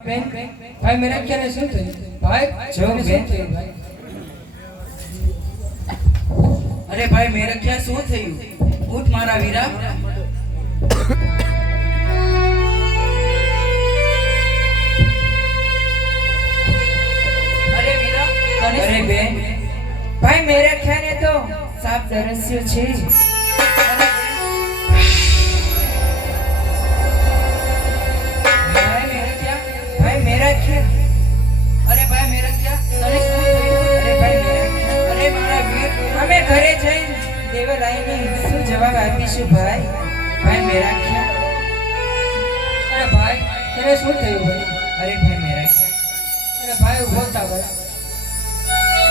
भाई मेरा क्या नहीं सुनते भाई जो सुनते भाई अरे भाई मेरा क्या શું થયું ઉઠ મારા વીરા અરે વીરા અરે બેન भाई मेरा ख्याल है तो साफ दरस्यो छे भाई मेरा क्या અરે ભાઈ મેરા क्या अरे भाई मेरा क्या અરે મારા વીર અમે ઘરે જઈને દેવલાઈને શું જવાબ આપીશું ભાઈ भाई मेरा क्या अरे भाई तेरे सुनते भाई अरे भाई मेरा क्या अरे भाई वो बोलता भाई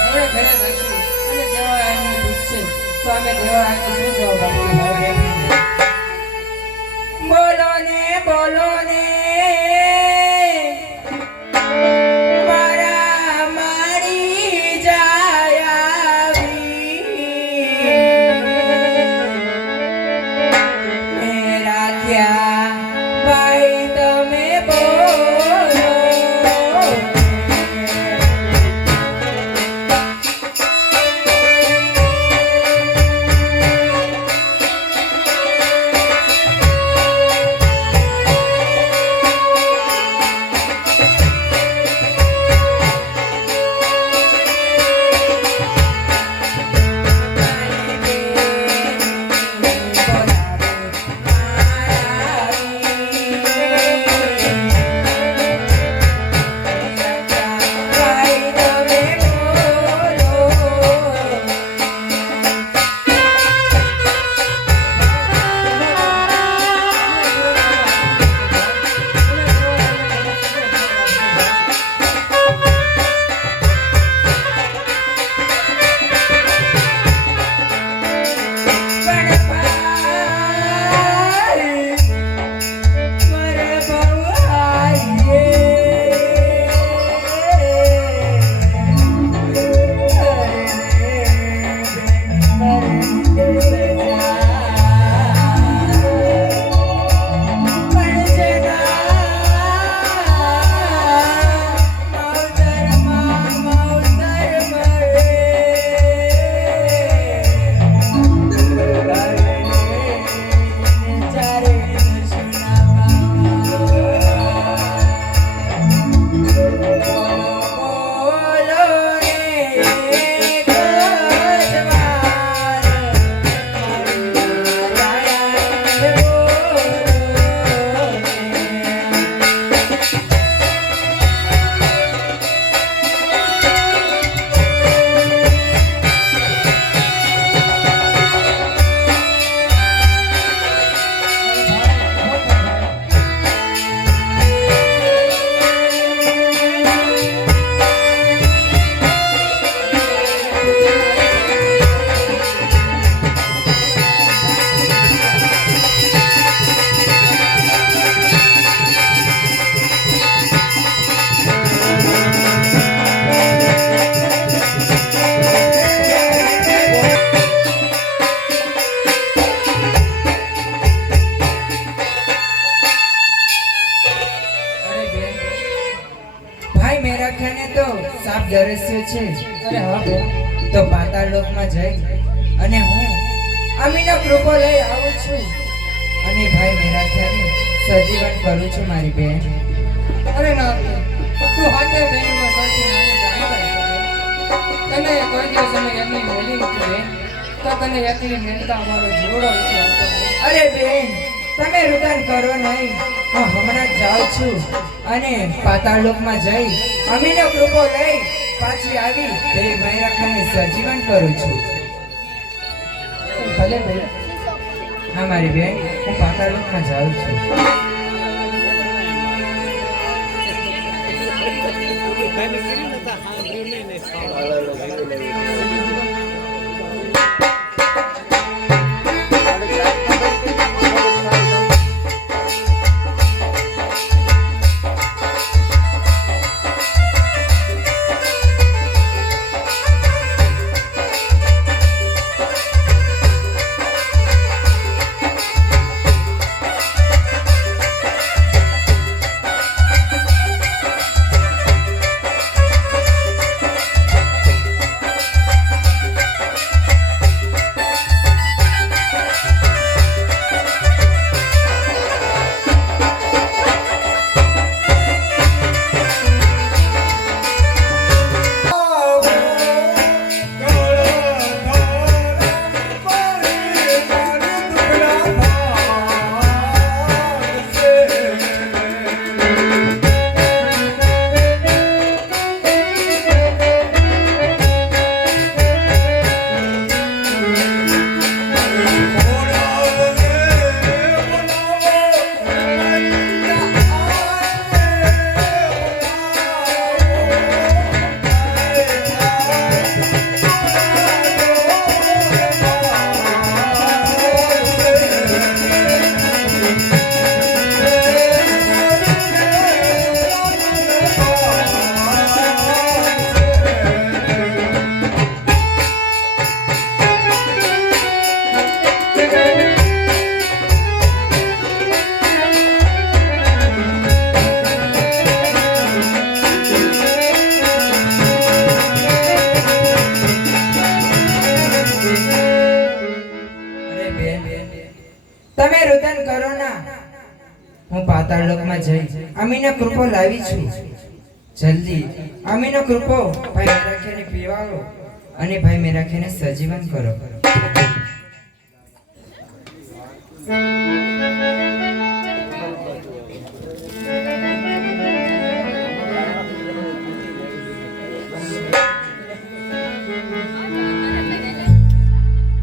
हमने घरे जઈશું અને દેવા આઈને પૂછશે તો અમે દેવા આઈને શું જવાબ આપીશું ભાઈ बोलो ने मारा मारी जाया मेरा क्या भाई तुम्हें बोलो भाई मेरा ख्याल तो साफ दरस्यो छे अरे हाँ बेन तो पाताल लोक में जई अने हूँ अमीनो कृपा लई आવું છું અને ભાઈ मेरा ख्याल सजीवन करू છું मारी बेन अरे ना तू हाथे बेन में सौથી નાની જાણી તને કોઈ દિવસ અમે એમની મેલી નથી બેન તો તને યાદની મેલતા અમારો જીવડો નથી આવતો अरे बेन તમે રુદન કરો નહીં હું હમણાં જ જાઉં છું અને પાતાળ લોકમાં જઈ અમીનો કૃપો લઈ પાછી આવી બે મૈરાખાને સજીવન કરું છું ભલે બેન હા મારી બેન હું પાતાળ લોકમાં જાઉં છું પાતાળ લોકમાં જઈ અમીનો કૃપો લાવી છું. જલ્દી અમીનો કૃપો ભાઈ મેરાખીને પીવાડો અને ભાઈ મેરાખીને સજીવન કરો.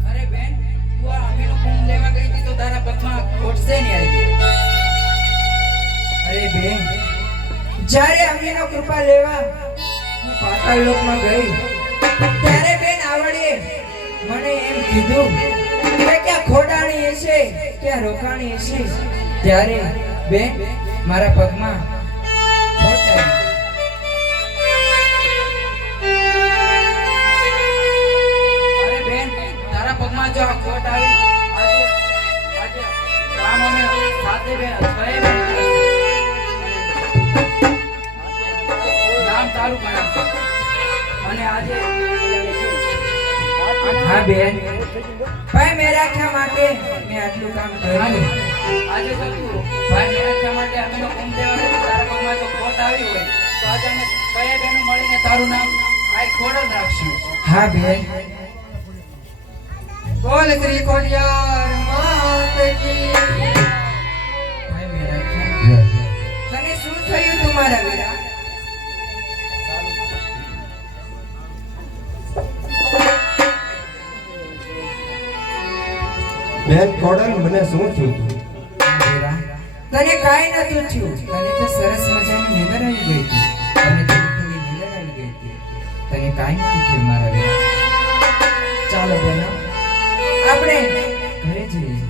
અરે બેન, તું આ અમીનો કુંભ લેવા ગઈ હતી તો તારા પગમાં ખોટશે ને આવી? અરે બેન, જ્યારે અમીનો કૃપા લેવા હું પાતાળ લોકમાં ગઈ ત્યારે બેન આવડીએ મને એમ કીધું કે ક્યાં ખોડાણી હશે ક્યાં રોકાણી હશે. ત્યારે બેન મારા પગમાં ખોટ આવી. અરે બેન, તારા પગમાં જો આ ખોટ આવી, આજે આજે રામ અમે સાથે બે છએ બેન નામ તારું ગણાશે. અને આજે હા બેન, ભાઈ મેરાખા માટે મેં આટલું કામ કર્યું. આજે જો તું ભાઈ મેરાખ્યા માટે અમીનો કુંભ લેવા ગઈ, તારા પગમાં જો ખોટ આવી હોય તો આજે અમે છએ બહેનો મળીને તારું નામ આ ખોડ જ રાખશું. હા બેન, બોલ શ્રી ખોડિયાર માત કી. ભાઈ મેરાખા, તને શું થયું તું મારા વીરા? બેન કોડલ મને શું થયું? વીરા, તને કાંઈ નતું થયું. તને તો સરસ મજાની નીંદર આવી ગઈ હતી. તને થોડી નીંદર આવી ગઈ હતી. તને કાંઈ નથી થયું મારા વીરા. ચાલો બેનો, આપણે ઘરે જઈએ.